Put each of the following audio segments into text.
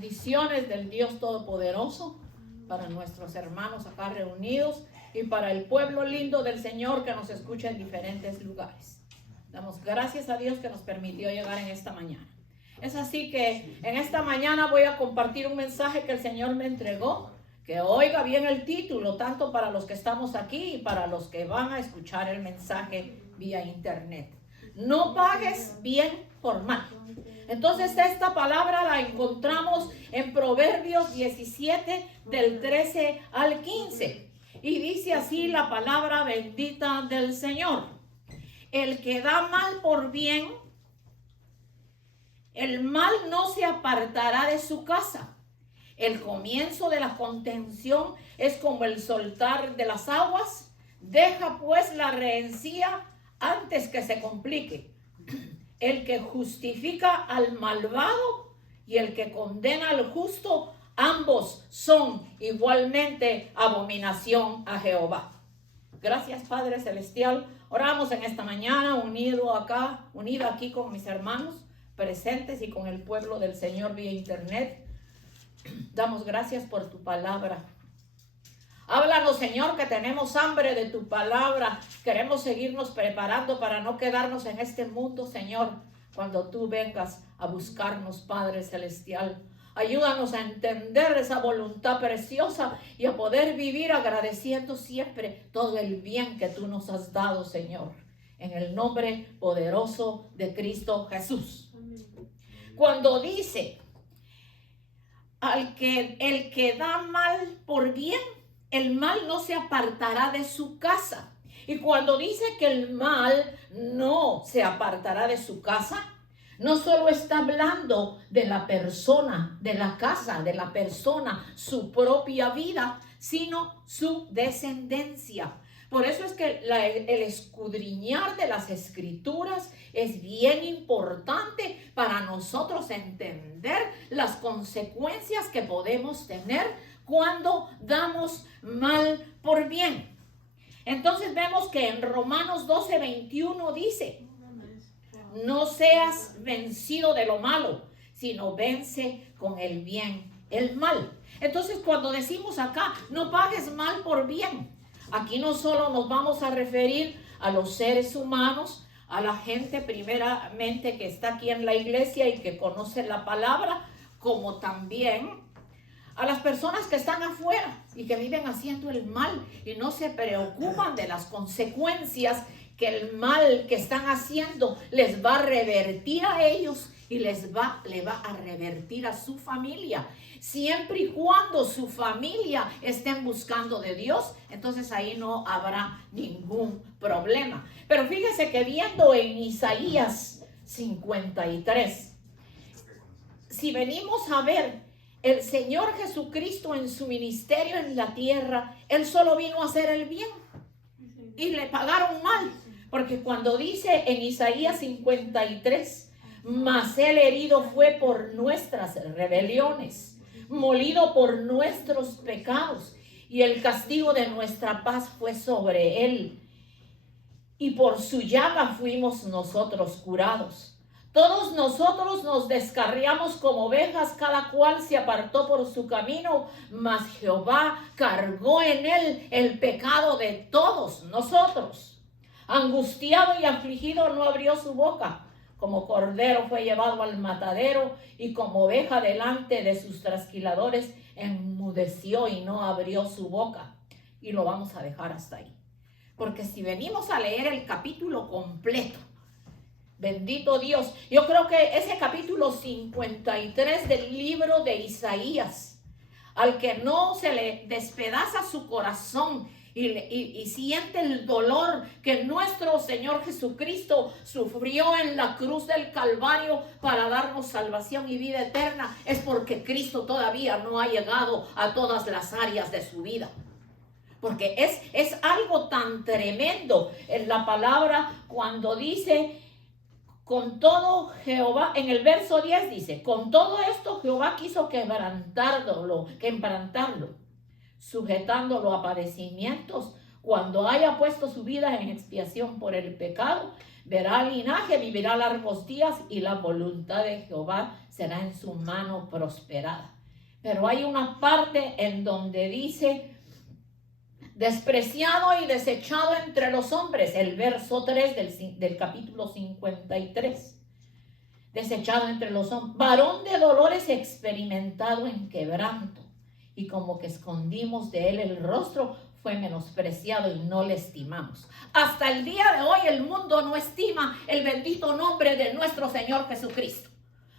bendiciones del Dios Todopoderoso para nuestros hermanos acá reunidos y para el pueblo lindo del Señor que nos escucha en diferentes lugares. Damos gracias a Dios que nos permitió llegar en esta mañana. Es así que en esta mañana voy a compartir un mensaje que el Señor me entregó, que oiga bien el título, tanto para los que estamos aquí y para los que van a escuchar el mensaje vía internet. No pagues bien por mal. Entonces esta palabra la encontramos en Proverbios 17 del 13 al 15. Y dice así la palabra bendita del Señor. El que da mal por bien, el mal no se apartará de su casa. El comienzo de la contención es como el soltar de las aguas. Deja pues la rencilla antes que se complique. El que justifica al malvado y el que condena al justo, ambos son igualmente abominación a Jehová. Gracias, Padre Celestial. Oramos en esta mañana unido aquí con mis hermanos presentes y con el pueblo del Señor vía internet. Damos gracias por tu palabra. Háblanos, Señor, que tenemos hambre de tu palabra. Queremos seguirnos preparando para no quedarnos en este mundo, Señor, cuando tú vengas a buscarnos, Padre Celestial. Ayúdanos a entender esa voluntad preciosa y a poder vivir agradeciendo siempre todo el bien que tú nos has dado, Señor. En el nombre poderoso de Cristo Jesús. Cuando dice, el que da mal por bien, el mal no se apartará de su casa. Y cuando dice que el mal no se apartará de su casa, no solo está hablando de la persona, de la casa, de la persona, su propia vida, sino su descendencia. Por eso es que el escudriñar de las escrituras es bien importante para nosotros entender las consecuencias que podemos tener cuando damos mal por bien. Entonces vemos que en Romanos 12:21 dice, no seas vencido de lo malo, sino vence con el bien el mal. Entonces cuando decimos acá, no pagues mal por bien, aquí no solo nos vamos a referir a los seres humanos, a la gente primeramente que está aquí en la iglesia y que conoce la palabra, como también a las personas que están afuera y que viven haciendo el mal y no se preocupan de las consecuencias que el mal que están haciendo les va a revertir a ellos y le va a revertir a su familia. Siempre y cuando su familia estén buscando de Dios, entonces ahí no habrá ningún problema. Pero fíjese que viendo en Isaías 53, si venimos a ver el Señor Jesucristo en su ministerio en la tierra, Él solo vino a hacer el bien y le pagaron mal. Porque cuando dice en Isaías 53, mas Él herido fue por nuestras rebeliones, molido por nuestros pecados, y el castigo de nuestra paz fue sobre Él, y por su llaga fuimos nosotros curados. Todos nosotros nos descarriamos como ovejas, cada cual se apartó por su camino, mas Jehová cargó en él el pecado de todos nosotros. Angustiado y afligido no abrió su boca, como cordero fue llevado al matadero, y como oveja delante de sus trasquiladores enmudeció y no abrió su boca. Y lo vamos a dejar hasta ahí. Porque si venimos a leer el capítulo completo, bendito Dios, yo creo que ese capítulo 53 del libro de Isaías, al que no se le despedaza su corazón y siente el dolor que nuestro Señor Jesucristo sufrió en la cruz del Calvario para darnos salvación y vida eterna, es porque Cristo todavía no ha llegado a todas las áreas de su vida. Porque es algo tan tremendo en la palabra cuando dice, con todo Jehová, en el verso 10 dice, con todo esto Jehová quiso quebrantarlo, sujetándolo a padecimientos Cuando haya puesto su vida en expiación por el pecado, verá linaje, vivirá largos días y la voluntad de Jehová será en su mano prosperada. Pero hay una parte en donde dice, despreciado y desechado entre los hombres, el verso 3 del capítulo 53. Desechado entre los hombres, varón de dolores, experimentado en quebranto, y como que escondimos de él el rostro, fue menospreciado y no le estimamos. Hasta el día de hoy el mundo no estima el bendito nombre de nuestro Señor Jesucristo.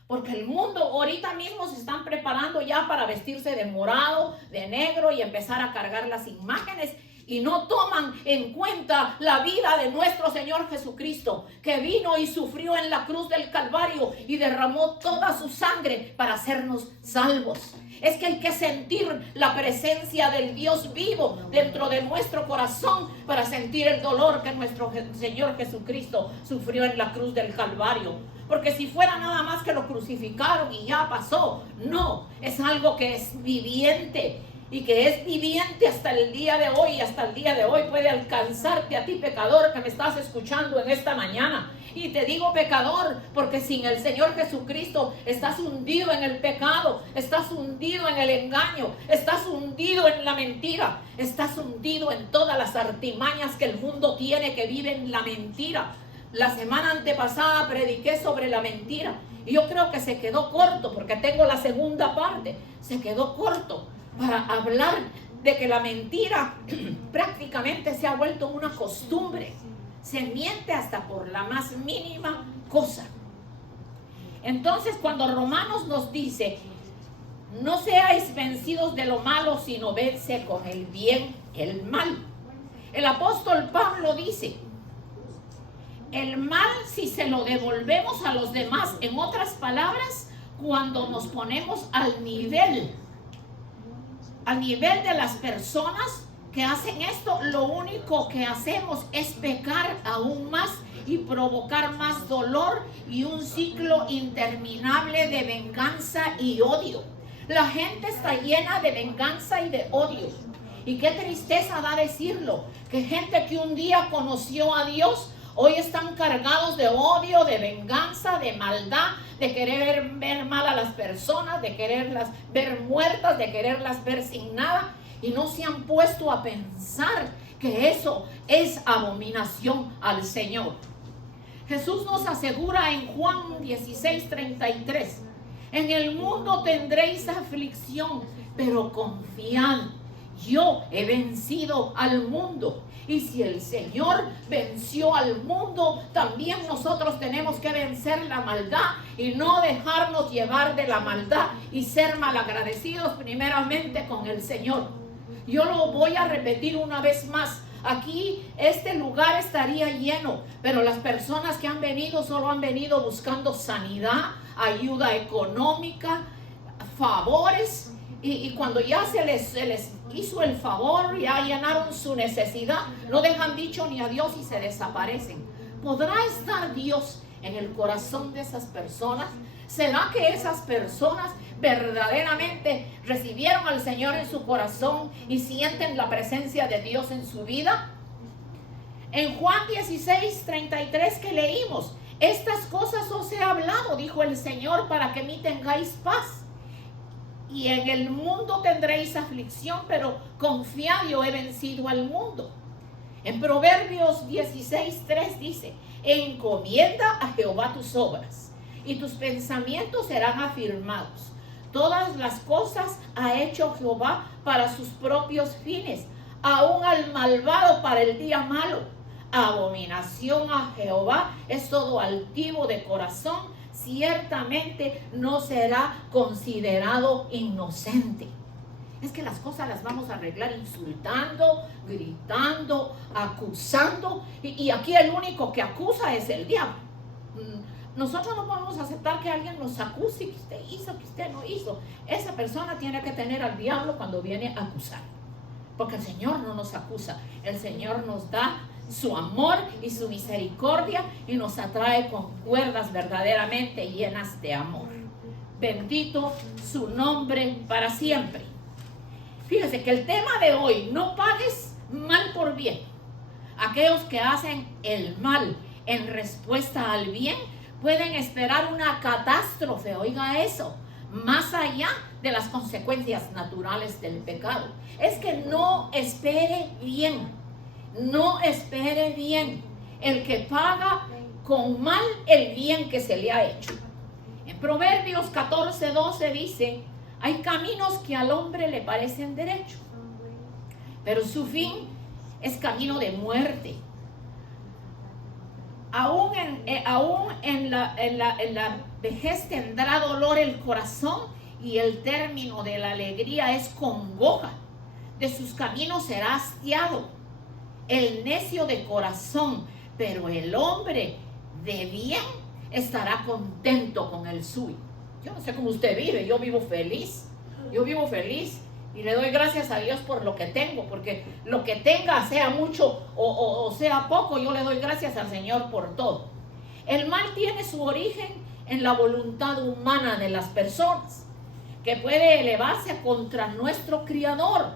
Porque el mundo ahorita mismo se están preparando ya para vestirse de morado, de negro y empezar a cargar las imágenes. Y no toman en cuenta la vida de nuestro Señor Jesucristo, que vino y sufrió en la cruz del Calvario y derramó toda su sangre para hacernos salvos. Es que hay que sentir la presencia del Dios vivo dentro de nuestro corazón para sentir el dolor que nuestro Señor Jesucristo sufrió en la cruz del Calvario. Porque si fuera nada más que lo crucificaron y ya pasó, no, es algo que es viviente. Y que es viviente hasta el día de hoy. Hasta el día de hoy puede alcanzarte a ti, pecador, que me estás escuchando en esta mañana. Y te digo pecador, porque sin el Señor Jesucristo estás hundido en el pecado, estás hundido en el engaño, estás hundido en la mentira, estás hundido en todas las artimañas que el mundo tiene, que vive en la mentira. La semana antepasada prediqué sobre la mentira y yo creo que se quedó corto, porque tengo la segunda parte. Se quedó corto para hablar de que la mentira prácticamente se ha vuelto una costumbre. Se miente hasta por la más mínima cosa. Entonces, cuando Romanos nos dice, no seáis vencidos de lo malo, sino vence con el bien el mal. El apóstol Pablo dice, el mal, si se lo devolvemos a los demás, en otras palabras, cuando nos ponemos al nivel de las personas que hacen esto, lo único que hacemos es pecar aún más y provocar más dolor y un ciclo interminable de venganza y odio. La gente está llena de venganza y de odio. Y qué tristeza da decirlo, que gente que un día conoció a Dios, hoy están cargados de odio, de venganza, de maldad, de querer ver mal a las personas, de quererlas ver muertas, de quererlas ver sin nada. Y no se han puesto a pensar que eso es abominación al Señor. Jesús nos asegura en Juan 16:33, en el mundo tendréis aflicción, pero confiad, yo he vencido al mundo. Y si el Señor venció al mundo, también nosotros tenemos que vencer la maldad y no dejarnos llevar de la maldad y ser malagradecidos primeramente con el Señor. Yo lo voy a repetir una vez más. Aquí este lugar estaría lleno, pero las personas que han venido solo han venido buscando sanidad, ayuda económica, favores. Y cuando ya se les hizo el favor, ya llenaron su necesidad, no dejan dicho ni adiós y se desaparecen. ¿Podrá estar Dios en el corazón de esas personas? ¿Será que esas personas verdaderamente recibieron al Señor en su corazón y sienten la presencia de Dios en su vida? En Juan 16:33 que leímos, estas cosas os he hablado, dijo el Señor, para que en mí tengáis paz. Y en el mundo tendréis aflicción, pero confiad, yo he vencido al mundo. En Proverbios 16:3 dice, encomienda a Jehová tus obras, y tus pensamientos serán afirmados. Todas las cosas ha hecho Jehová para sus propios fines, aún al malvado para el día malo. Abominación a Jehová es todo altivo de corazón, ciertamente no será considerado inocente. Es que las cosas las vamos a arreglar insultando, gritando, acusando, y aquí el único que acusa es el diablo. Nosotros no podemos aceptar que alguien nos acuse, que usted hizo, que usted no hizo. Esa persona tiene que tener al diablo cuando viene a acusar, porque el Señor no nos acusa, el Señor nos da su amor y su misericordia y nos atrae con cuerdas verdaderamente llenas de amor. Bendito su nombre para siempre. Fíjese que el tema de hoy, no pagues mal por bien. Aquellos que hacen el mal en respuesta al bien pueden esperar una catástrofe, oiga eso, más allá de las consecuencias naturales del pecado. Es que no espere bien, no espere bien el que paga con mal el bien que se le ha hecho. En Proverbios 14:12 dice: hay caminos que al hombre le parecen derechos, pero su fin es camino de muerte. Aún en la vejez tendrá dolor el corazón, y el término de la alegría es congoja. De sus caminos será hastiado el necio de corazón, pero el hombre de bien estará contento con el suyo. Yo no sé cómo usted vive, yo vivo feliz y le doy gracias a Dios por lo que tengo, porque lo que tenga, sea mucho o sea poco, yo le doy gracias al Señor por todo. El mal tiene su origen en la voluntad humana de las personas, que puede elevarse contra nuestro Creador.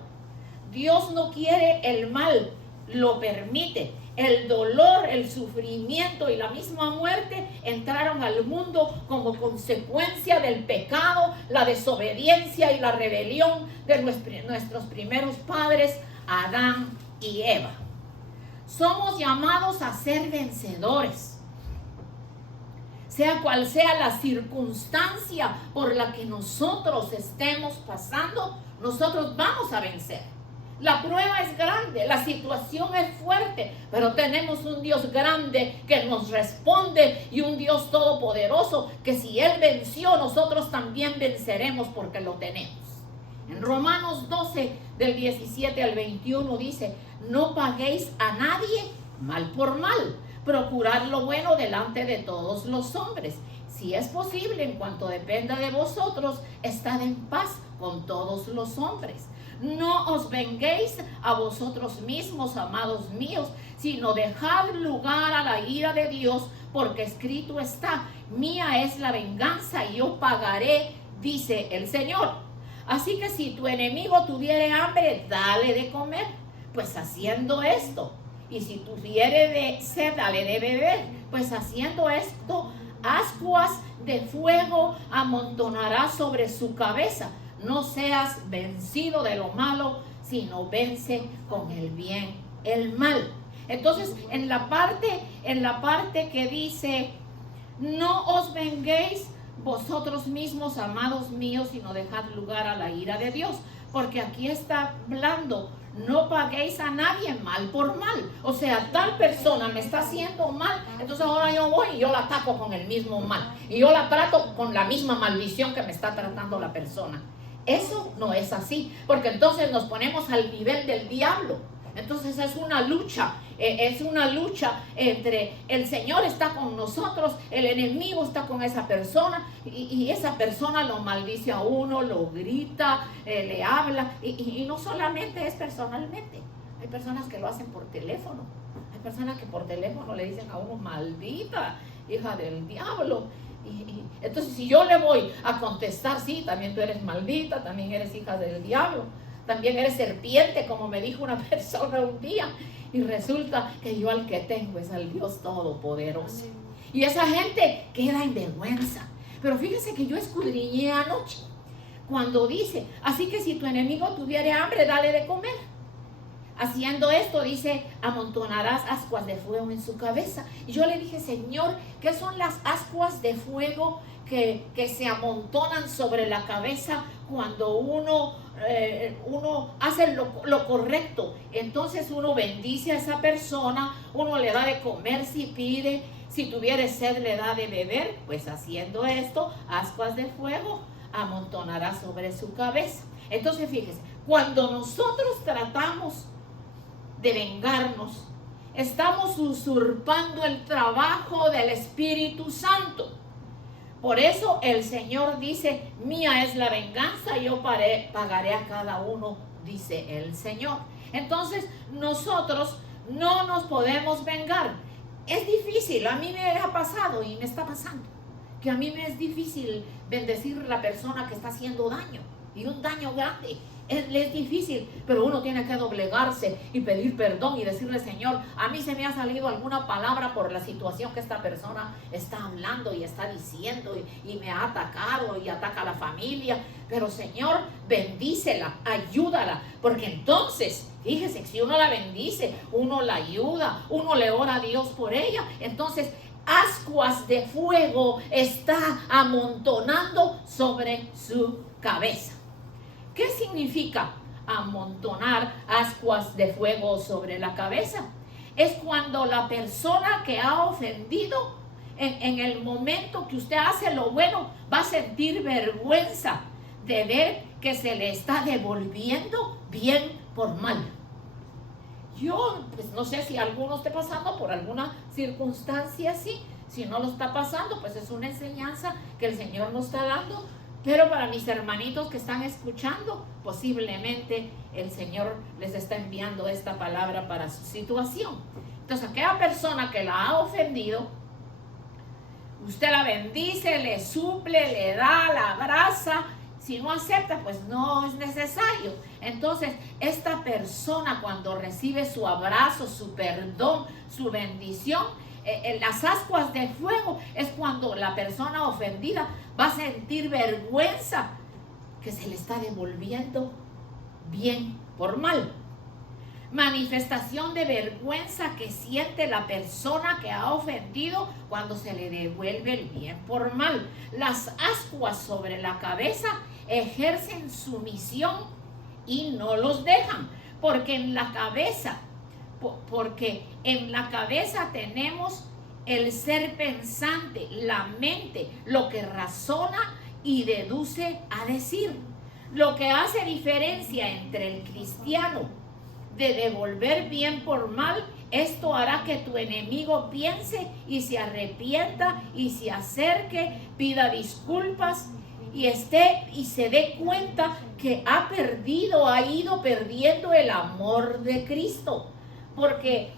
Dios no quiere el mal, lo permite. El dolor, el sufrimiento y la misma muerte entraron al mundo como consecuencia del pecado, la desobediencia y la rebelión de nuestros primeros padres, Adán y Eva. Somos llamados a ser vencedores. Sea cual sea la circunstancia por la que nosotros estemos pasando, nosotros vamos a vencer. La prueba es grande, la situación es fuerte, pero tenemos un Dios grande que nos responde y un Dios todopoderoso que si Él venció, nosotros también venceremos porque lo tenemos. En Romanos 12, del 17 al 21 dice: no paguéis a nadie mal por mal, procurad lo bueno delante de todos los hombres. Si es posible, en cuanto dependa de vosotros, estad en paz con todos los hombres. No os venguéis a vosotros mismos, amados míos, sino dejad lugar a la ira de Dios, porque escrito está: mía es la venganza y yo pagaré, dice el Señor. Así que si tu enemigo tuviere hambre, dale de comer, pues haciendo esto. Y si tuviere de sed, dale de beber, pues haciendo esto, ascuas de fuego amontonará sobre su cabeza. No seas vencido de lo malo, sino vence con el bien el mal. Entonces, en la parte que dice: no os venguéis vosotros mismos, amados míos, sino dejad lugar a la ira de Dios. Porque aquí está hablando: no paguéis a nadie mal por mal. O sea, tal persona me está haciendo mal, entonces ahora yo voy y yo la ataco con el mismo mal. Y yo la trato con la misma maldición que me está tratando la persona. Eso no es así, porque entonces nos ponemos al nivel del diablo. Entonces es una lucha entre el Señor está con nosotros, el enemigo está con esa persona, y esa persona lo maldice a uno, lo grita, le habla, y no solamente es personalmente. Hay personas que lo hacen por teléfono, hay personas que por teléfono le dicen a uno: maldita hija del diablo. Entonces, si yo le voy a contestar: sí, también tú eres maldita, también eres hija del diablo, también eres serpiente, como me dijo una persona un día, y resulta que yo al que tengo es al Dios Todopoderoso. Y esa gente queda en vergüenza. Pero fíjese que yo escudriñé anoche cuando dice: así que si tu enemigo tuviere hambre, dale de comer. Haciendo esto, dice: amontonarás ascuas de fuego en su cabeza. Y yo le dije: Señor, ¿qué son las ascuas de fuego que se amontonan sobre la cabeza cuando uno hace lo correcto? Entonces uno bendice a esa persona, uno le da de comer si pide, si tuviere sed le da de beber. Pues haciendo esto, ascuas de fuego amontonará sobre su cabeza. Entonces fíjese, cuando nosotros tratamos de vengarnos, estamos usurpando el trabajo del Espíritu Santo. Por eso el Señor dice: mía es la venganza, yo pagaré a cada uno, dice el Señor. Entonces nosotros no nos podemos vengar. Es difícil, a mí me ha pasado y me está pasando, que a mí me es difícil bendecir a la persona que está haciendo daño. y un daño grande. Es difícil, pero uno tiene que doblegarse y pedir perdón y decirle: Señor, a mí se me ha salido alguna palabra por la situación que esta persona está hablando y está diciendo y me ha atacado y ataca a la familia, pero Señor, bendícela, ayúdala, porque entonces, fíjese, si uno la bendice, uno la ayuda, uno le ora a Dios por ella, entonces ascuas de fuego está amontonando sobre su cabeza. ¿Qué significa amontonar ascuas de fuego sobre la cabeza? Es cuando la persona que ha ofendido, en el momento que usted hace lo bueno, va a sentir vergüenza de ver que se le está devolviendo bien por mal. Yo pues no sé si alguno esté pasando por alguna circunstancia así. Si no lo está pasando, pues es una enseñanza que el Señor nos está dando. Pero para mis hermanitos que están escuchando, posiblemente el Señor les está enviando esta palabra para su situación. Entonces, aquella persona que la ha ofendido, usted la bendice, le suple, le da, la abraza. Si no acepta, pues no es necesario. Entonces, esta persona, cuando recibe su abrazo, su perdón, su bendición, las ascuas de fuego es cuando la persona ofendida va a sentir vergüenza que se le está devolviendo bien por mal. Manifestación de vergüenza que siente la persona que ha ofendido cuando se le devuelve el bien por mal. Las ascuas sobre la cabeza ejercen su misión y no los dejan, porque en la cabeza tenemos el ser pensante, la mente, lo que razona y deduce a decir. Lo que hace diferencia entre el cristiano de devolver bien por mal, esto hará que tu enemigo piense y se arrepienta y se acerque, pida disculpas y se dé cuenta que ha ido perdiendo el amor de Cristo. Porque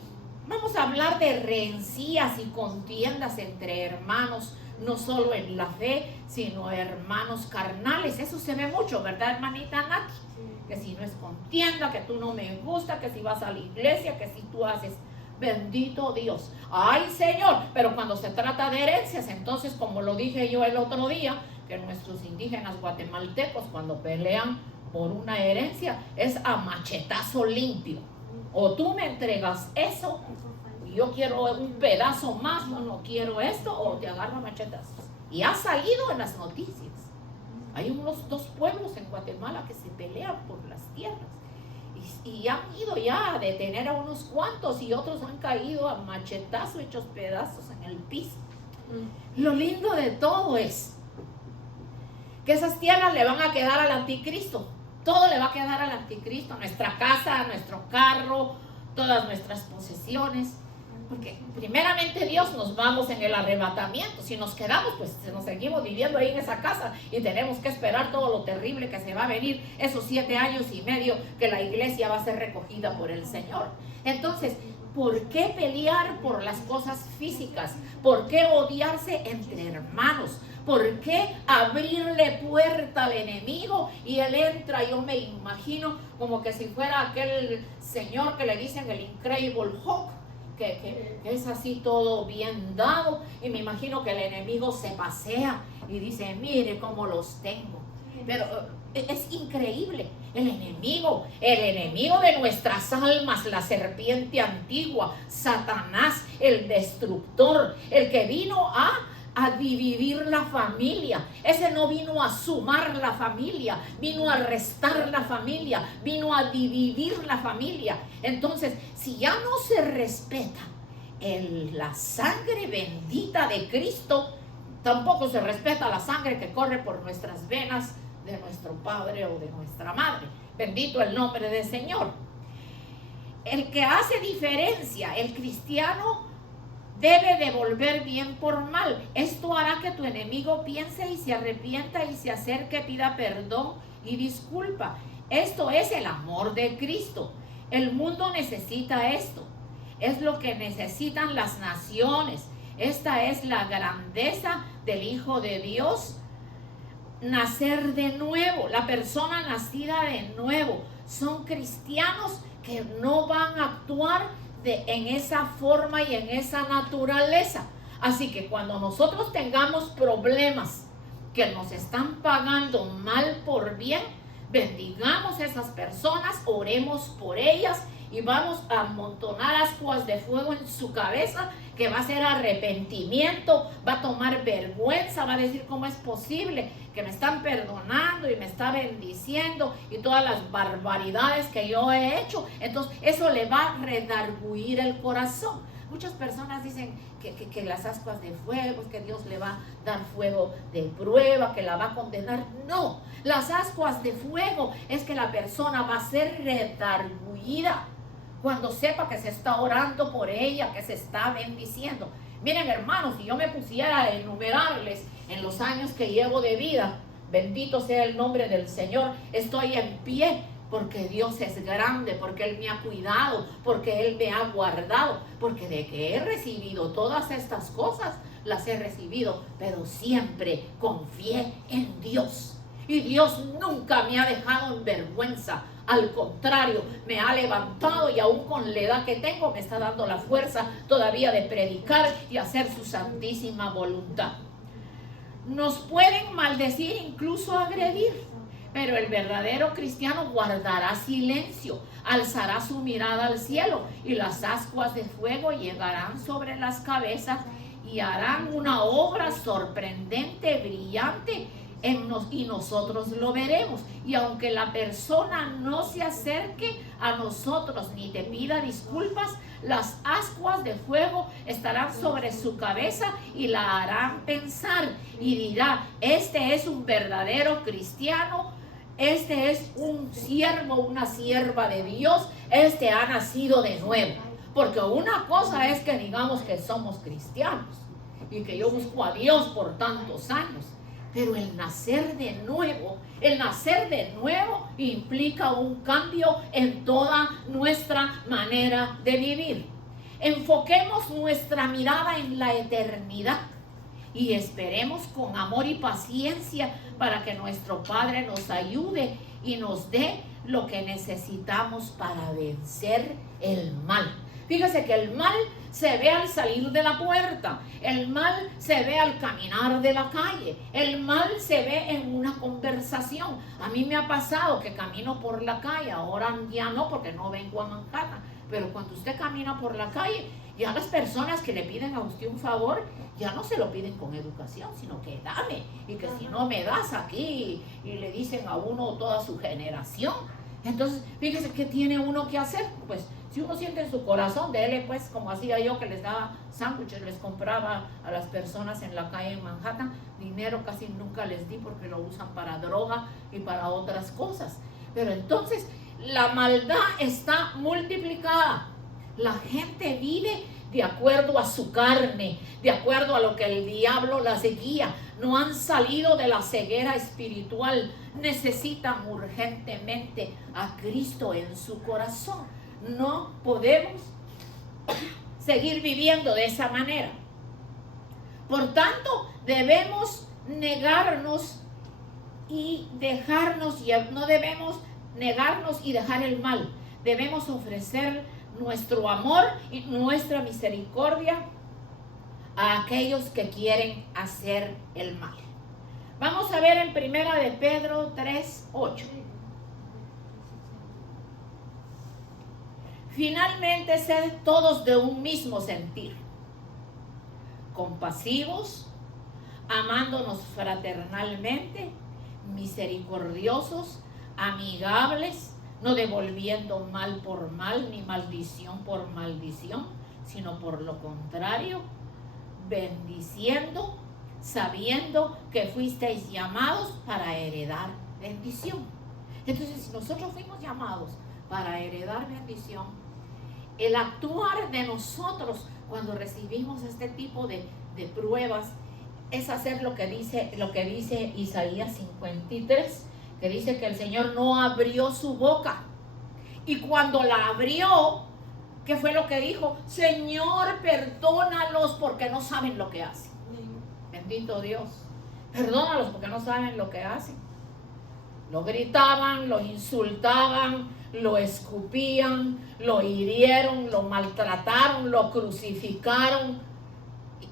vamos a hablar de rencillas y contiendas entre hermanos, no solo en la fe, sino hermanos carnales. Eso se ve mucho, ¿verdad, hermanita Nati? Que si no es contienda, que tú no me gusta, que si vas a la iglesia, que si tú haces, bendito Dios. Ay, Señor, pero cuando se trata de herencias, entonces, como lo dije yo el otro día, que nuestros indígenas guatemaltecos cuando pelean por una herencia es a machetazo limpio. O tú me entregas eso, y yo quiero un pedazo más, o no quiero esto, o te agarro machetazos. Y ha salido en las noticias. Hay unos 2 pueblos en Guatemala que se pelean por las tierras. Y han ido ya a detener a unos cuantos y otros han caído a machetazos, hechos pedazos en el piso. Lo lindo de todo es que esas tierras le van a quedar al anticristo. Todo le va a quedar al anticristo, nuestra casa, nuestro carro, todas nuestras posesiones. Porque primeramente Dios nos vamos en el arrebatamiento. Si nos quedamos, pues nos seguimos viviendo ahí en esa casa y tenemos que esperar todo lo terrible que se va a venir, esos 7 años y medio que la iglesia va a ser recogida por el Señor. Entonces, ¿por qué pelear por las cosas físicas? ¿Por qué odiarse entre hermanos? ¿Por qué abrirle puerta al enemigo? Y él entra, yo me imagino como que si fuera aquel señor que le dicen el Incredible Hulk, que es así todo bien dado, y me imagino que el enemigo se pasea y dice: mire cómo los tengo. Pero es increíble, el enemigo de nuestras almas, la serpiente antigua, Satanás, el destructor, el que vino a dividir la familia. Ese no vino a sumar la familia, vino a restar la familia, vino a dividir la familia. Entonces, si ya no se respeta la sangre bendita de Cristo, tampoco se respeta la sangre que corre por nuestras venas de nuestro padre o de nuestra madre. Bendito el nombre del Señor. El que hace diferencia, el cristiano, debe devolver bien por mal. Esto hará que tu enemigo piense y se arrepienta y se acerque, pida perdón y disculpa. Esto es el amor de Cristo. El mundo necesita esto. Es lo que necesitan las naciones. Esta es la grandeza del Hijo de Dios. nacer de nuevo, la persona nacida de nuevo. Son cristianos que no van a actuar en esa forma y en esa naturaleza. Así que cuando nosotros tengamos problemas que nos están pagando mal por bien, bendigamos a esas personas, oremos por ellas y vamos a amontonar ascuas de fuego en su cabeza, que va a ser arrepentimiento, va a tomar vergüenza, va a decir cómo es posible que me están perdonando y me está bendiciendo y todas las barbaridades que yo he hecho. Entonces eso le va a redarguir el corazón. Muchas personas dicen que las ascuas de fuego, que Dios le va a dar fuego de prueba, que la va a condenar. No, las ascuas de fuego es que la persona va a ser redarguida cuando sepa que se está orando por ella, que se está bendiciendo. Miren, hermanos, si yo me pusiera a enumerarles en los años que llevo de vida, bendito sea el nombre del Señor, estoy en pie porque Dios es grande, porque Él me ha cuidado, porque Él me ha guardado, porque de que he recibido todas estas cosas, las he recibido, pero siempre confié en Dios. Y Dios nunca me ha dejado en vergüenza. Al contrario, me ha levantado y aún con la edad que tengo me está dando la fuerza todavía de predicar y hacer su santísima voluntad. Nos pueden maldecir, incluso agredir, pero el verdadero cristiano guardará silencio, alzará su mirada al cielo y las ascuas de fuego llegarán sobre las cabezas y harán una obra sorprendente, brillante, y nosotros lo veremos. Y aunque la persona no se acerque a nosotros ni te pida disculpas, las ascuas de fuego estarán sobre su cabeza y la harán pensar y dirá: este es un verdadero cristiano, este es un siervo, una sierva de Dios, este ha nacido de nuevo. Porque una cosa es que digamos que somos cristianos y que yo busco a Dios por tantos años, pero el nacer de nuevo implica un cambio en toda nuestra manera de vivir. Enfoquemos nuestra mirada en la eternidad y esperemos con amor y paciencia para que nuestro Padre nos ayude y nos dé lo que necesitamos para vencer el mal. Fíjese que el mal se ve al salir de la puerta, el mal se ve al caminar de la calle, el mal se ve en una conversación. A mí me ha pasado que camino por la calle, ahora ya no porque no vengo a Manhattan, pero cuando usted camina por la calle, ya las personas que le piden a usted un favor, ya no se lo piden con educación, sino que dame, y que si no me das aquí, y le dicen a uno toda su generación. Entonces, fíjese qué tiene uno que hacer. Pues si uno siente en su corazón, dele, pues, como hacía yo, que les daba sándwiches, les compraba a las personas en la calle en Manhattan. Dinero casi nunca les di porque lo usan para droga y para otras cosas. Pero entonces la maldad está multiplicada. La gente vive de acuerdo a su carne, de acuerdo a lo que el diablo las guía. No han salido de la ceguera espiritual. Necesitan urgentemente a Cristo en su corazón. No podemos seguir viviendo de esa manera. Por tanto, debemos negarnos y dejarnos, no debemos negarnos y dejar el mal. Debemos ofrecer nuestro amor y nuestra misericordia a aquellos que quieren hacer el mal. Vamos a ver en Primera de Pedro 3:8. Finalmente, sed todos de un mismo sentir, compasivos, amándonos fraternalmente, misericordiosos, amigables, no devolviendo mal por mal, ni maldición por maldición, sino por lo contrario, bendiciendo, sabiendo que fuisteis llamados para heredar bendición. Entonces, si nosotros fuimos llamados para heredar bendición, el actuar de nosotros cuando recibimos este tipo de pruebas es hacer lo que dice Isaías 53, que dice que el Señor no abrió su boca. Y cuando la abrió, ¿qué fue lo que dijo? Señor, perdónalos porque no saben lo que hacen. Bendito Dios. Perdónalos porque no saben lo que hacen. Lo gritaban, lo insultaban, lo escupían, lo hirieron, lo maltrataron, lo crucificaron.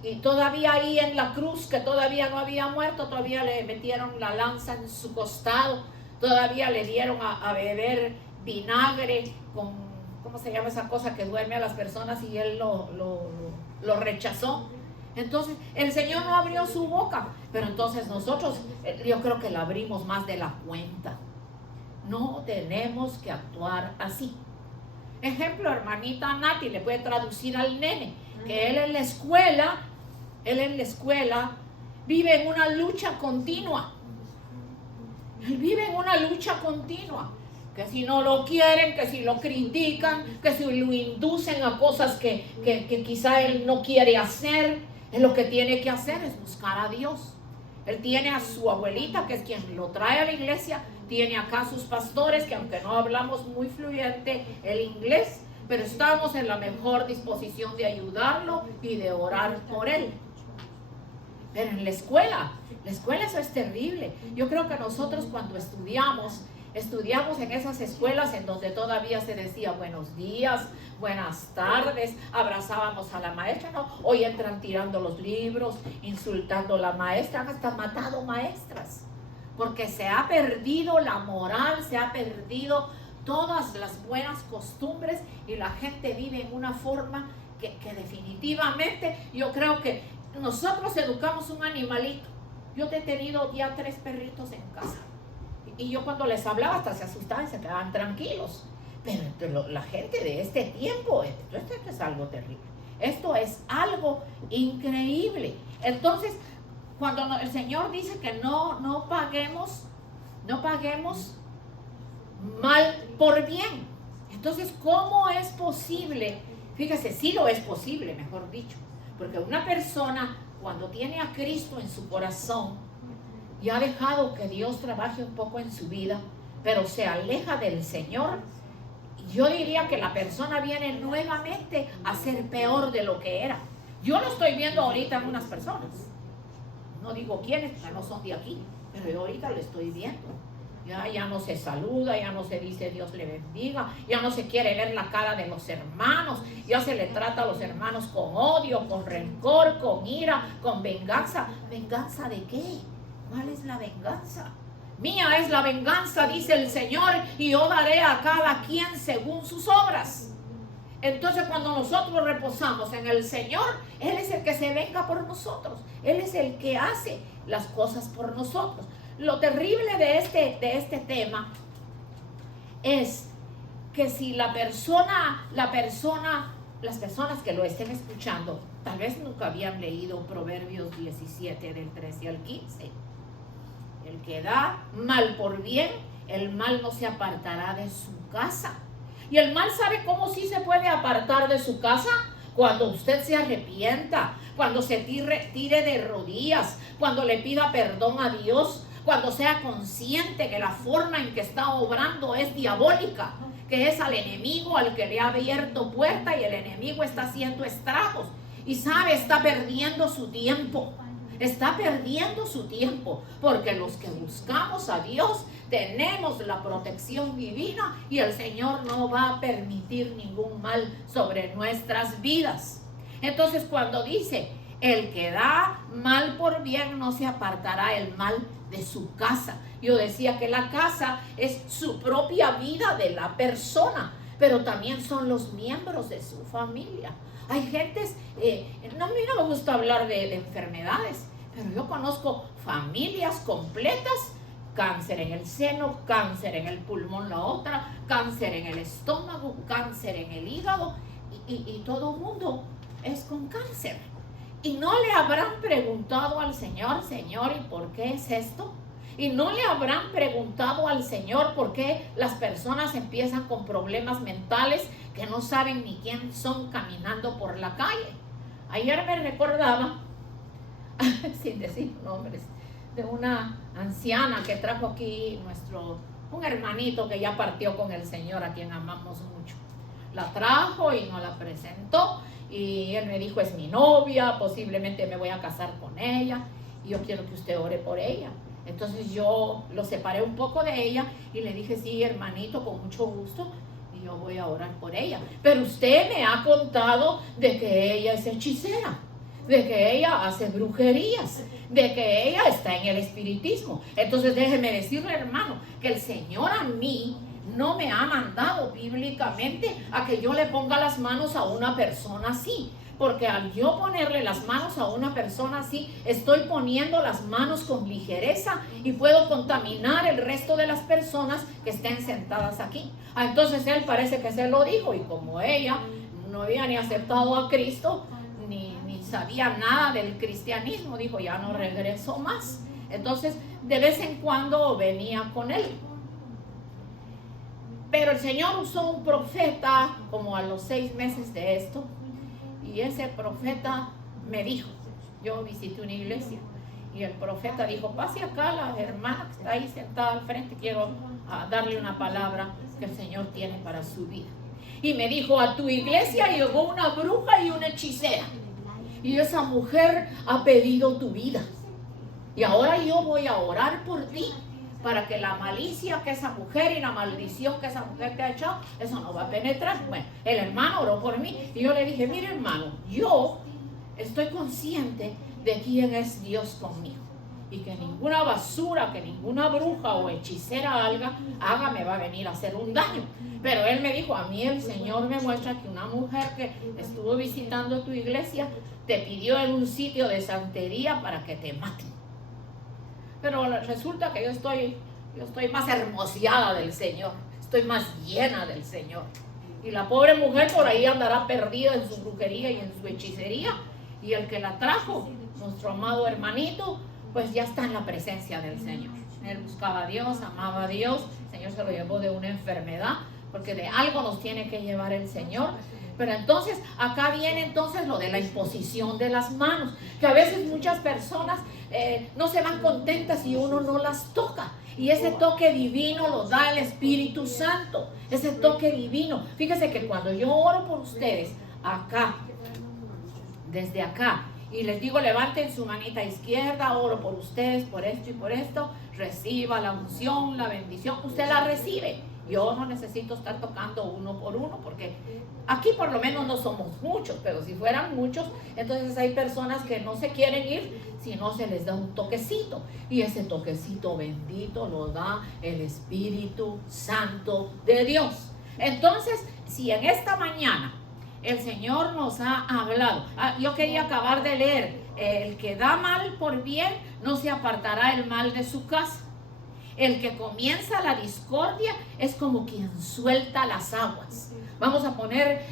Y todavía ahí en la cruz, que todavía no había muerto, todavía le metieron la lanza en su costado, todavía le dieron a beber vinagre con, ¿cómo se llama esa cosa que duerme a las personas? Y él lo rechazó. Entonces el Señor no abrió su boca, pero entonces nosotros, yo creo que la abrimos más de la cuenta. No tenemos que actuar así. Ejemplo, hermanita Nati le puede traducir al nene que él en la escuela vive en una lucha continua. Él vive en una lucha continua. Que si no lo quieren, que si lo critican, que si lo inducen a cosas que quizá él no quiere hacer. Él lo que tiene que hacer es buscar a Dios. Él tiene a su abuelita, que es quien lo trae a la iglesia. Tiene acá a sus pastores, que aunque no hablamos muy fluyente el inglés, pero estamos en la mejor disposición de ayudarlo y de orar por él. Pero en la escuela eso es terrible. Yo creo que nosotros cuando estudiamos en esas escuelas en donde todavía se decía buenos días, buenas tardes, abrazábamos a la maestra, ¿no? Hoy entran tirando los libros, insultando a la maestra, han hasta matado maestras, porque se ha perdido la moral, se ha perdido todas las buenas costumbres y la gente vive en una forma que definitivamente yo creo que nosotros educamos un animalito. Yo he tenido ya 3 perritos en casa. Y yo cuando les hablaba hasta se asustaban y se quedaban tranquilos. Pero la gente de este tiempo, esto es algo terrible. Esto es algo increíble. Entonces, cuando el Señor dice que no paguemos mal por bien. Entonces, ¿cómo es posible? Fíjese, sí lo es posible, mejor dicho. Porque una persona, cuando tiene a Cristo en su corazón, y ha dejado que Dios trabaje un poco en su vida, pero se aleja del Señor, yo diría que la persona viene nuevamente a ser peor de lo que era. Yo lo estoy viendo ahorita en unas personas. No digo quiénes, porque no son de aquí, pero yo ahorita lo estoy viendo. Ya no se saluda, ya no se dice Dios le bendiga, ya no se quiere ver la cara de los hermanos, ya se le trata a los hermanos con odio, con rencor, con ira, con venganza. ¿Venganza de qué? ¿Cuál es la venganza? Mía es la venganza, dice el Señor, y yo daré a cada quien según sus obras. Entonces, cuando nosotros reposamos en el Señor, Él es el que se venga por nosotros. Él es el que hace las cosas por nosotros. Lo terrible de este tema es que si las personas que lo estén escuchando, tal vez nunca habían leído Proverbios 17 del 13 al 15. El que da mal por bien, el mal no se apartará de su casa. Y el mal, ¿sabe cómo sí se puede apartar de su casa? Cuando usted se arrepienta, cuando se tire de rodillas, cuando le pida perdón a Dios, cuando sea consciente que la forma en que está obrando es diabólica, que es al enemigo al que le ha abierto puerta y el enemigo está haciendo estragos. Y sabe, está perdiendo su tiempo. Está perdiendo su tiempo, porque los que buscamos a Dios tenemos la protección divina y el Señor no va a permitir ningún mal sobre nuestras vidas. Entonces, cuando dice, el que da mal por bien no se apartará el mal de su casa. Yo decía que la casa es su propia vida de la persona, pero también son los miembros de su familia. Hay gentes, a mí no me gusta hablar de enfermedades, pero yo conozco familias completas, cáncer en el seno, cáncer en el pulmón la otra, cáncer en el estómago, cáncer en el hígado, y todo el mundo es con cáncer. Y no le habrán preguntado al Señor, Señor, ¿y por qué es esto? Y no le habrán preguntado al Señor por qué las personas empiezan con problemas mentales que no saben ni quién son caminando por la calle. Ayer me recordaba, sin decir nombres, de una anciana que trajo aquí un hermanito que ya partió con el Señor, a quien amamos mucho. La trajo y nos la presentó y él me dijo, es mi novia, posiblemente me voy a casar con ella. y yo quiero que usted ore por ella. Entonces yo lo separé un poco de ella y le dije, sí, hermanito, con mucho gusto, y yo voy a orar por ella. Pero usted me ha contado de que ella es hechicera, de que ella hace brujerías, de que ella está en el espiritismo. Entonces déjeme decirle, hermano, que el Señor a mí no me ha mandado bíblicamente a que yo le ponga las manos a una persona así. Porque al yo ponerle las manos a una persona así, estoy poniendo las manos con ligereza y puedo contaminar el resto de las personas que estén sentadas aquí. Entonces él parece que se lo dijo, y como ella no había ni aceptado a Cristo, ni sabía nada del cristianismo, dijo, ya no regreso más. Entonces de vez en cuando venía con él. Pero el Señor usó un profeta como a los 6 meses de esto. Y ese profeta me dijo, yo visité una iglesia, y el profeta dijo, pase acá la hermana que está ahí sentada al frente, quiero darle una palabra que el Señor tiene para su vida. Y me dijo, a tu iglesia llegó una bruja y una hechicera, y esa mujer ha pedido tu vida. Y ahora yo voy a orar por ti, para que la malicia que esa mujer y la maldición que esa mujer te ha echado, eso no va a penetrar. Bueno, el hermano oró por mí y yo le dije, mire hermano, yo estoy consciente de quién es Dios conmigo, y que ninguna basura, que ninguna bruja o hechicera haga me va a venir a hacer un daño. Pero él me dijo, a mí el Señor me muestra que una mujer que estuvo visitando tu iglesia te pidió en un sitio de santería para que te maten. Pero resulta que yo estoy más hermoseada del Señor, estoy más llena del Señor. Y la pobre mujer por ahí andará perdida en su brujería y en su hechicería. Y el que la trajo, nuestro amado hermanito, pues ya está en la presencia del Señor. Él buscaba a Dios, amaba a Dios. El Señor se lo llevó de una enfermedad, porque de algo nos tiene que llevar el Señor. Pero entonces, acá viene entonces lo de la imposición de las manos, que a veces muchas personas no se van contentas si uno no las toca. Y ese toque divino lo da el Espíritu Santo, ese toque divino. Fíjese que cuando yo oro por ustedes, acá, desde acá, y les digo, levanten su manita izquierda, oro por ustedes, por esto y por esto, reciba la unción, la bendición, usted la recibe. Yo no necesito estar tocando uno por uno, porque aquí por lo menos no somos muchos, pero si fueran muchos, entonces hay personas que no se quieren ir si no se les da un toquecito. Y ese toquecito bendito lo da el Espíritu Santo de Dios. Entonces, si en esta mañana el Señor nos ha hablado, yo quería acabar de leer, el que da mal por bien, no se apartará el mal de su casa. El que comienza la discordia es como quien suelta las aguas. Vamos a poner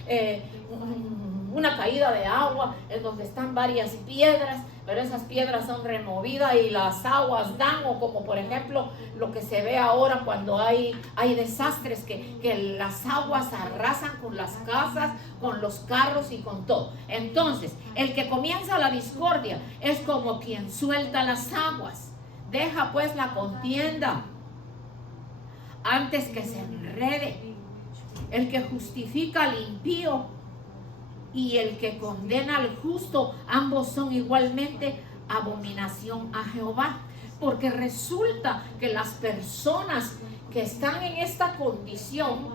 una caída de agua en donde están varias piedras, pero esas piedras son removidas y las aguas dan, o como por ejemplo lo que se ve ahora cuando hay desastres, que las aguas arrasan con las casas, con los carros y con todo. Entonces, el que comienza la discordia es como quien suelta las aguas. Deja pues la contienda antes que se enrede. El que justifica al impío y el que condena al justo, ambos son igualmente abominación a Jehová. Porque resulta que las personas que están en esta condición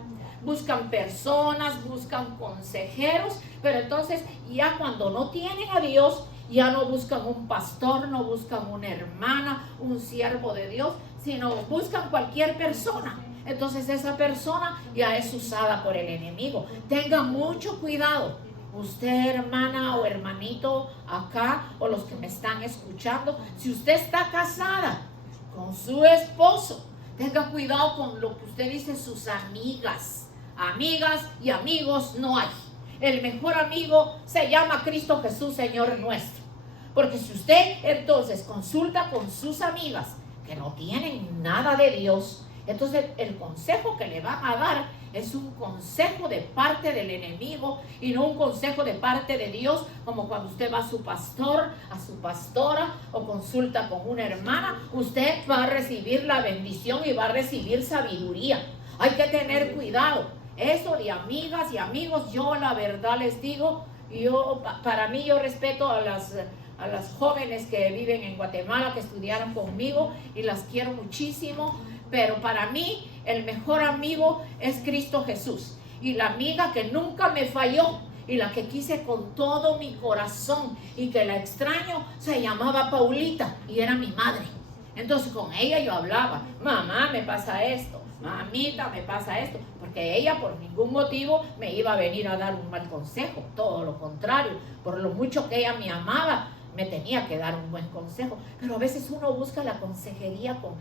buscan personas, buscan consejeros, pero entonces ya cuando no tienen a Dios, ya no buscan un pastor, no buscan una hermana, un siervo de Dios, sino buscan cualquier persona. Entonces esa persona ya es usada por el enemigo. Tenga mucho cuidado. Usted, hermana o hermanito acá, o los que me están escuchando, si usted está casada con su esposo, tenga cuidado con lo que usted dice sus amigas. Amigas y amigos no hay. El mejor amigo se llama Cristo Jesús, Señor nuestro. Porque si usted entonces consulta con sus amigas que no tienen nada de Dios, entonces el consejo que le van a dar es un consejo de parte del enemigo y no un consejo de parte de Dios, como cuando usted va a su pastor, a su pastora o consulta con una hermana. Usted va a recibir la bendición y va a recibir sabiduría. Hay que tener cuidado. Eso de amigas y amigos, yo la verdad les digo, para mí yo respeto a a las jóvenes que viven en Guatemala, que estudiaron conmigo, y las quiero muchísimo. Pero para mí el mejor amigo es Cristo Jesús. Y la amiga que nunca me falló y la que quise con todo mi corazón y que la extraño, se llamaba Paulita y era mi madre. Entonces con ella yo hablaba: mamá, me pasa esto, mamita, me pasa esto, porque ella por ningún motivo me iba a venir a dar un mal consejo, todo lo contrario, por lo mucho que ella me amaba, me tenía que dar un buen consejo. Pero a veces uno busca la consejería con,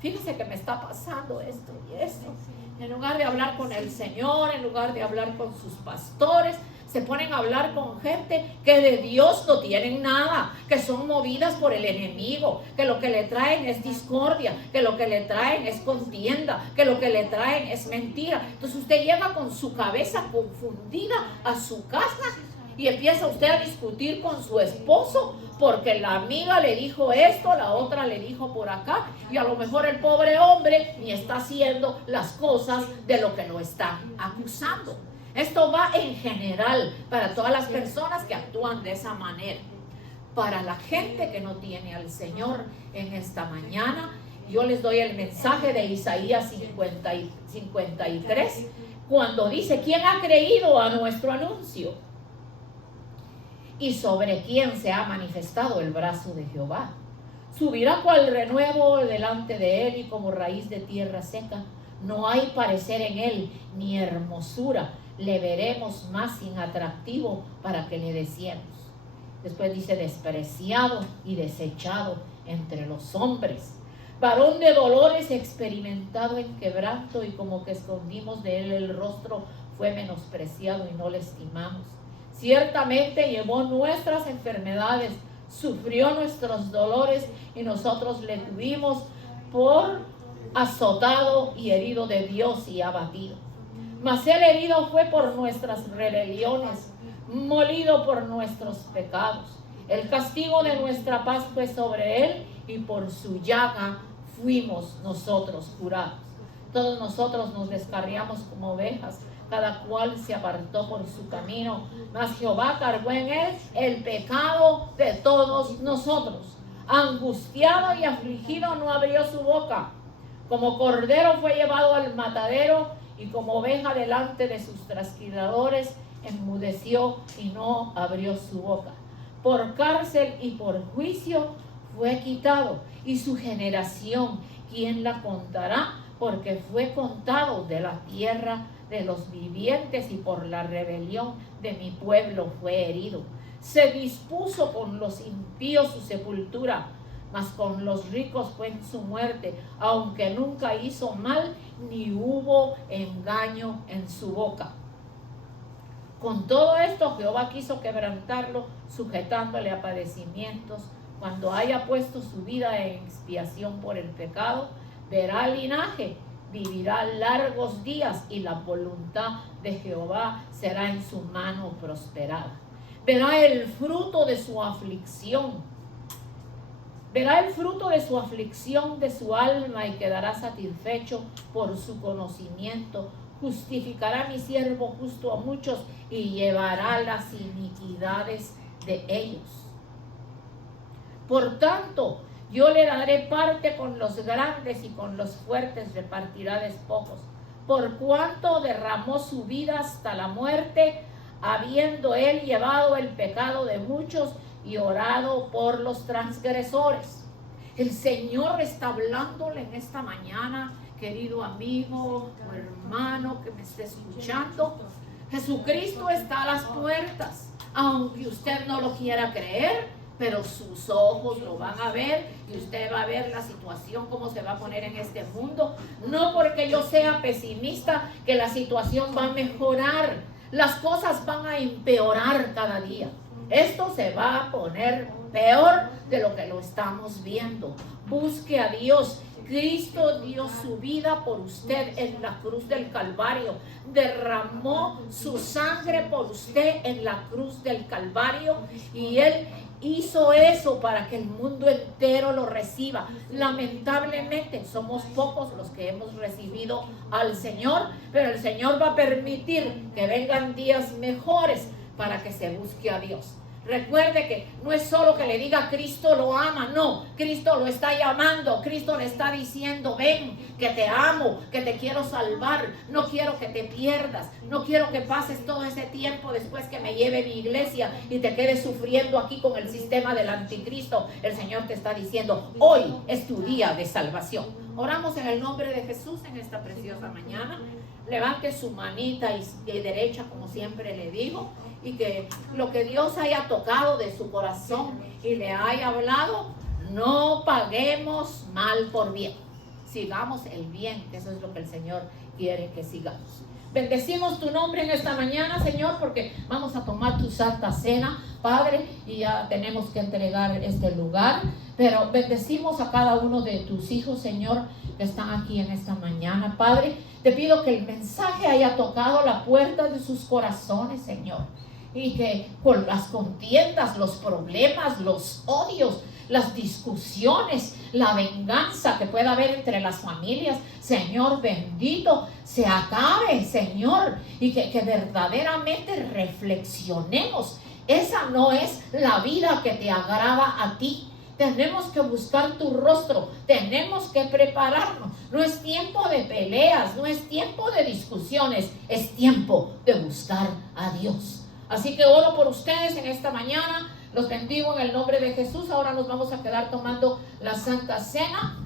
fíjese que me está pasando esto y esto. En lugar de hablar con el Señor, en lugar de hablar con sus pastores, se ponen a hablar con gente que de Dios no tienen nada, que son movidas por el enemigo, que lo que le traen es discordia, que lo que le traen es contienda, que lo que le traen es mentira. Entonces usted llega con su cabeza confundida a su casa y empieza usted a discutir con su esposo porque la amiga le dijo esto, la otra le dijo por acá, y a lo mejor el pobre hombre ni está haciendo las cosas de lo que lo están acusando. Esto va en general para todas las personas que actúan de esa manera. Para la gente que no tiene al Señor en esta mañana, yo les doy el mensaje de Isaías 53, cuando dice: ¿quién ha creído a nuestro anuncio? ¿Y sobre quién se ha manifestado el brazo de Jehová? Subirá cual renuevo delante de él y como raíz de tierra seca. No hay parecer en él ni hermosura. Le veremos más sin atractivo para que le deseemos. Después dice: despreciado y desechado entre los hombres, varón de dolores, experimentado en quebranto, y como que escondimos de él el rostro, fue menospreciado y no le estimamos. Ciertamente llevó nuestras enfermedades, sufrió nuestros dolores, y nosotros le tuvimos por azotado y herido de Dios y abatido. Mas él herido fue por nuestras rebeliones, molido por nuestros pecados. El castigo de nuestra paz fue sobre él, y por su llaga fuimos nosotros curados. Todos nosotros nos descarriamos como ovejas, cada cual se apartó por su camino, mas Jehová cargó en él el pecado de todos nosotros. Angustiado y afligido no abrió su boca. Como cordero fue llevado al matadero, y como oveja delante de sus trasquiladores, enmudeció y no abrió su boca. Por cárcel y por juicio fue quitado, y su generación, ¿quién la contará? Porque fue contado de la tierra de los vivientes, y por la rebelión de mi pueblo fue herido. Se dispuso con los impíos su sepultura, mas con los ricos fue en su muerte, aunque nunca hizo mal, ni hubo engaño en su boca. Con todo esto Jehová quiso quebrantarlo, sujetándole a padecimientos. Cuando haya puesto su vida en expiación por el pecado, verá linaje, vivirá largos días, y la voluntad de Jehová será en su mano prosperada. Verá el fruto de su aflicción. Verá el fruto de su aflicción de su alma, y quedará satisfecho por su conocimiento. Justificará mi siervo justo a muchos, y llevará las iniquidades de ellos. Por tanto, yo le daré parte con los grandes, y con los fuertes repartirá despojos. Por cuanto derramó su vida hasta la muerte, habiendo él llevado el pecado de muchos y orado por los transgresores. El Señor está hablándole en esta mañana, querido amigo o hermano que me esté escuchando. Jesucristo está a las puertas, aunque usted no lo quiera creer, pero sus ojos lo van a ver, y usted va a ver la situación cómo se va a poner en este mundo. No porque yo sea pesimista que la situación va a mejorar, las cosas van a empeorar cada día. Esto se va a poner peor de lo que lo estamos viendo. Busque a Dios. Cristo dio su vida por usted en la cruz del Calvario. Derramó su sangre por usted en la cruz del Calvario, y Él hizo eso para que el mundo entero lo reciba. Lamentablemente somos pocos los que hemos recibido al Señor, pero el Señor va a permitir que vengan días mejores para que se busque a Dios. Recuerde que no es solo que le diga Cristo lo ama, no, Cristo lo está llamando, Cristo le está diciendo, ven, que te amo, que te quiero salvar, no quiero que te pierdas, no quiero que pases todo ese tiempo después que me lleve mi iglesia y te quedes sufriendo aquí con el sistema del anticristo. El Señor te está diciendo, hoy es tu día de salvación. Oramos en el nombre de Jesús en esta preciosa mañana. Levante su manita y derecha, como siempre le digo, y que lo que Dios haya tocado de su corazón y le haya hablado, no paguemos mal por bien. Sigamos el bien, que eso es lo que el Señor quiere que sigamos. Bendecimos tu nombre en esta mañana, Señor, porque vamos a tomar tu santa cena, Padre, y ya tenemos que entregar este lugar. Pero bendecimos a cada uno de tus hijos, Señor, que están aquí en esta mañana, Padre. Te pido que el mensaje haya tocado la puerta de sus corazones, Señor. Y que con las contiendas, los problemas, los odios, las discusiones, la venganza que pueda haber entre las familias, Señor bendito, se acabe, Señor, y que verdaderamente reflexionemos. Esa no es la vida que te agrada a ti. Tenemos que buscar tu rostro, tenemos que prepararnos. No es tiempo de peleas, no es tiempo de discusiones, es tiempo de buscar a Dios. Así que oro por ustedes en esta mañana. Los bendigo en el nombre de Jesús. Ahora nos vamos a quedar tomando la Santa Cena.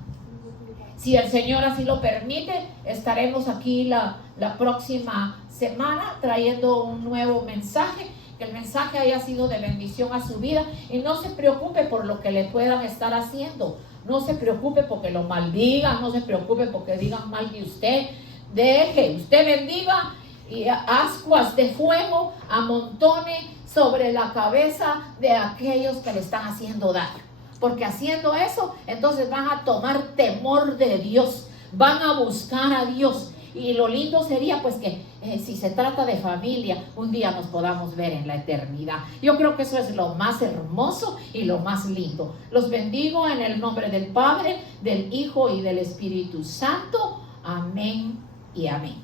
Si el Señor así lo permite, estaremos aquí la próxima semana trayendo un nuevo mensaje. Que el mensaje haya sido de bendición a su vida. Y no se preocupe por lo que le puedan estar haciendo. No se preocupe porque lo maldigan. No se preocupe porque digan mal de usted. Deje, usted bendiga y ascuas de fuego amontone sobre la cabeza de aquellos que le están haciendo daño. Porque haciendo eso, entonces van a tomar temor de Dios, van a buscar a Dios. Y lo lindo sería pues que si se trata de familia, un día nos podamos ver en la eternidad. Yo creo que eso es lo más hermoso y lo más lindo. Los bendigo en el nombre del Padre, del Hijo y del Espíritu Santo. Amén y amén.